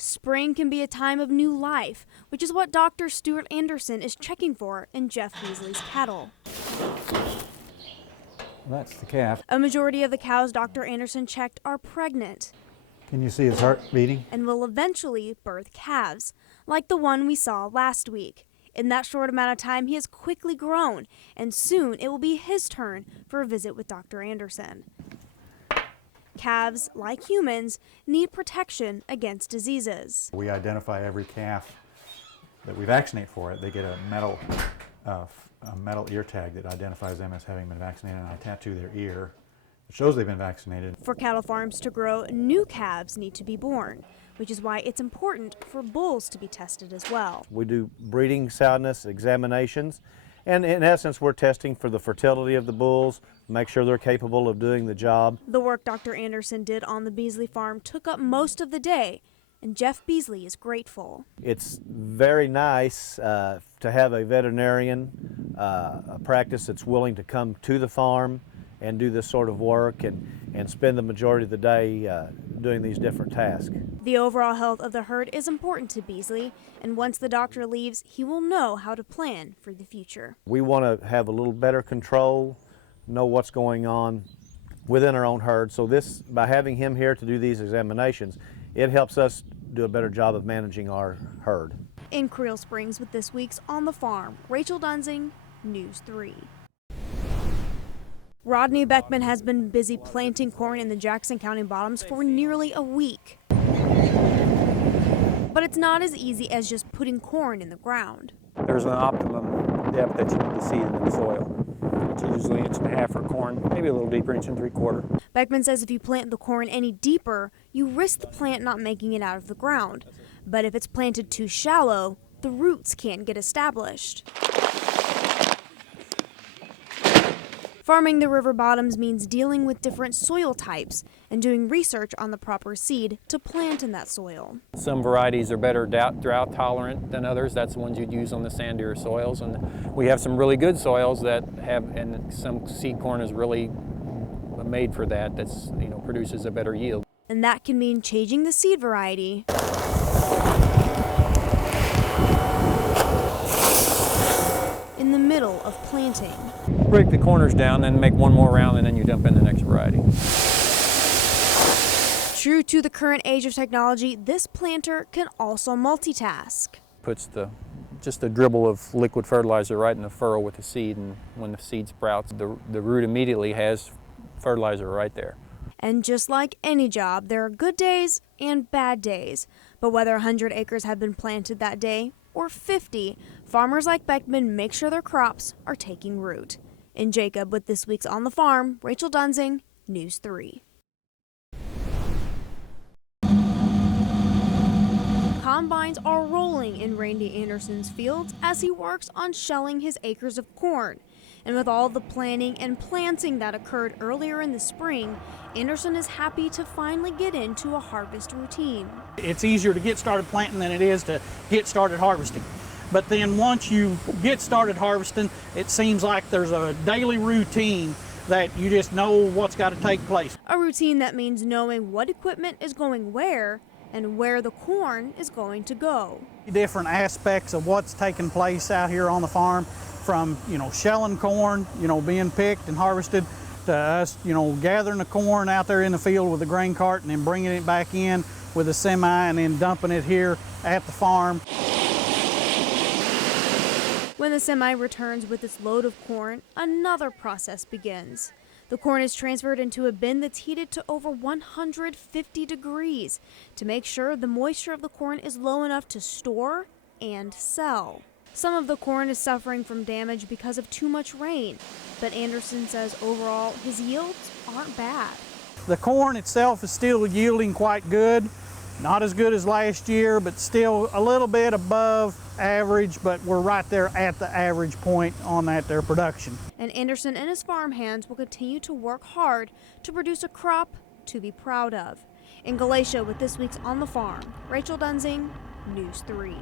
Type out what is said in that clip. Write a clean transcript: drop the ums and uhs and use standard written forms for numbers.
Spring can be a time of new life, which is what Dr. Stuart Anderson is checking for in Jeff Beasley's cattle. That's the calf. A majority of the cows Dr. Anderson checked are pregnant. Can you see his heart beating? And will eventually birth calves, like the one we saw last week. In that short amount of time, he has quickly grown, and soon it will be his turn for a visit with Dr. Anderson. Calves, like humans, need protection against diseases. We identify every calf that we vaccinate for it. They get a metal ear tag that identifies them as having been vaccinated, and I tattoo their ear. It shows they've been vaccinated. For cattle farms to grow, new calves need to be born, which is why it's important for bulls to be tested as well. We do breeding soundness examinations, and in essence we're testing for the fertility of the bulls, make sure they're capable of doing the job. The work Dr. Anderson did on the Beasley farm took up most of the day, and Jeff Beasley is grateful. It's very nice to have a veterinarian, a practice that's willing to come to the farm and do this sort of work and spend the majority of the day doing these different tasks. The overall health of the herd is important to Beasley, and once the doctor leaves, he will know how to plan for the future. We want to have a little better control, know what's going on within our own herd. So this, by having him here to do these examinations, it helps us do a better job of managing our herd. In Creel Springs with this week's On the Farm, Rachel Dunsing, News 3. Rodney Beckman has been busy planting corn in the Jackson County bottoms for nearly a week. But it's not as easy as just putting corn in the ground. There's an optimum depth that you need to seed in the soil, which is usually 1.5 inches for corn, maybe a little deeper, 1.75 inches. Beckman says if you plant the corn any deeper, you risk the plant not making it out of the ground. But if it's planted too shallow, the roots can't get established. Farming the river bottoms means dealing with different soil types and doing research on the proper seed to plant in that soil. Some varieties are better drought tolerant than others. That's the ones you'd use on the sandier soils. And we have some really good soils that have, and some seed corn is really made for that. That's, produces a better yield. And that can mean changing the seed variety in the middle of planting. Break the corners down, then make one more round, and then you dump in the next variety. True to the current age of technology, this planter can also multitask. Puts just a dribble of liquid fertilizer right in the furrow with the seed, and when the seed sprouts, the root immediately has fertilizer right there. And just like any job, there are good days and bad days. But whether 100 acres have been planted that day or 50, farmers like Beckman make sure their crops are taking root. In Jacob with this week's On the Farm, Rachel Dunsing, News 3. Combines are rolling in Randy Anderson's fields as he works on shelling his acres of corn. And with all the planning and planting that occurred earlier in the spring, Anderson is happy to finally get into a harvest routine. It's easier to get started planting than it is to get started harvesting. But then once you get started harvesting, it seems like there's a daily routine that you just know what's got to take place. A routine that means knowing what equipment is going where and where the corn is going to go. Different aspects of what's taking place out here on the farm, from shelling corn, being picked and harvested, to us gathering the corn out there in the field with a grain cart and then bringing it back in with a semi and then dumping it here at the farm. When the semi returns with its load of corn, another process begins. The corn is transferred into a bin that's heated to over 150 degrees to make sure the moisture of the corn is low enough to store and sell. Some of the corn is suffering from damage because of too much rain, but Anderson says overall his yields aren't bad. The corn itself is still yielding quite good. Not as good as last year, but still a little bit above average, but we're right there at the average point on that there production. And Anderson and his farm hands will continue to work hard to produce a crop to be proud of. In Galatia with this week's On the Farm, Rachel Dunsing, News 3.